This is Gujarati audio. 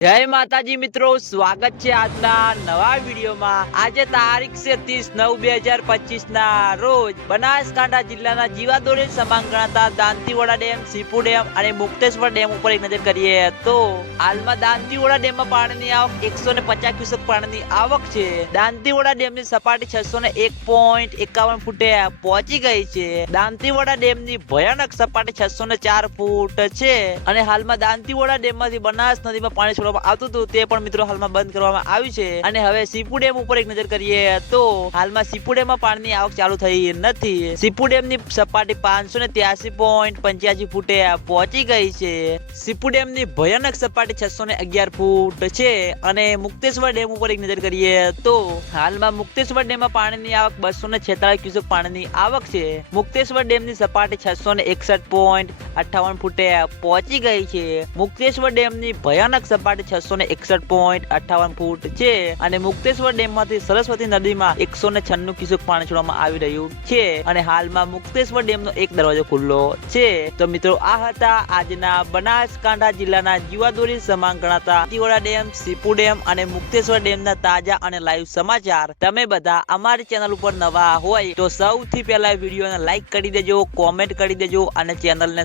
જય માતાજી મિત્રો, સ્વાગત છે આજના નવા વિડીયોમાં. આજે તારીખ છે ત્રીસ નવ બે હજાર પચીસ ના રોજ બનાસકાંઠા જિલ્લાના જીવાદોરી સમાંગ ગણાતા દાંતીવાડા ડેમ, સીપુ ડેમ અને મુક્તેશ્વર ડેમ ઉપર એક નજર કરીએ તો હાલમાં દાંતીવાડા ડેમમાં પાણીની આવક એકસો ને પચાસ ક્યુસેક પાણીની આવક છે. દાંતીવાડા ડેમની સપાટી છસો ને એક પોઈન્ટ એકાવન ફૂટે પહોંચી ગઈ છે. દાંતીવાડા ડેમની ભયાનક સપાટી છસો ને ચાર ફૂટ છે અને હાલમાં દાંતીવાડા ડેમમાંથી બનાસ નદીમાં પાણી છોડવામાં આવતું હતું તે પણ મિત્રો હાલમાં બંધ કરવામાં આવ્યું છે. અને હવે સીપુ ડેમ ઉપર એક નજર કરીએ તો હાલમાં સીપુ ડેમમાં પાણીની આવક ચાલુ થઈ નથી. સીપુ ડેમની સપાટી પાંચસો ને ત્યાસી પોઈન્ટ પંચ્યાસી ફૂટે પહોંચી ગઈ છે. સીપુ ડેમની ભયાનક સપાટી છસો ને અગિયાર ફૂટ છે. અને મુક્તેશ્વર ડેમ ઉપર એક નજર કરીએ તો હાલમાં મુક્તેશ્વર ડેમમાં પાણીની આવક બસો ને છેતાલીસ ક્યુસેક પાણીની આવક છે. મુક્તેશ્વર ડેમની સપાટી છસો ને એકસઠ પોઈન્ટ અઠાવન ફૂટે પહોંચી ગઈ છે. મુક્તેશ્વર ડેમની ભયાનક સપાટી છસો ને એકસઠ પોઈન્ટ અઠાવન ફૂટ છે અને મુક્તેશ્વર ડેમમાંથી સરસ્વતી નદીમાં એકસો ને છન્નું ક્યુસેક પાણી છોડવામાં આવી રહ્યું છે અને હાલમાં મુક્તેશ્વર ડેમનો એક દરવાજો ખુલ્લો છે. તો મિત્રો, આ હતા આજના બનાસકાંઠા જિલ્લાના જીવાદોરી સમાન ગણાતા તીવડા ડેમ, સીપુ ડેમ અને મુક્તેશ્વર ડેમના તાજા અને લાઈવ સમાચાર. તમે બધા અમારી ચેનલ ઉપર નવા હોય તો સૌથી પહેલા વિડીયોને લાઈક કરી દેજો કોમેન્ટ કરી દેજો અને ચેનલને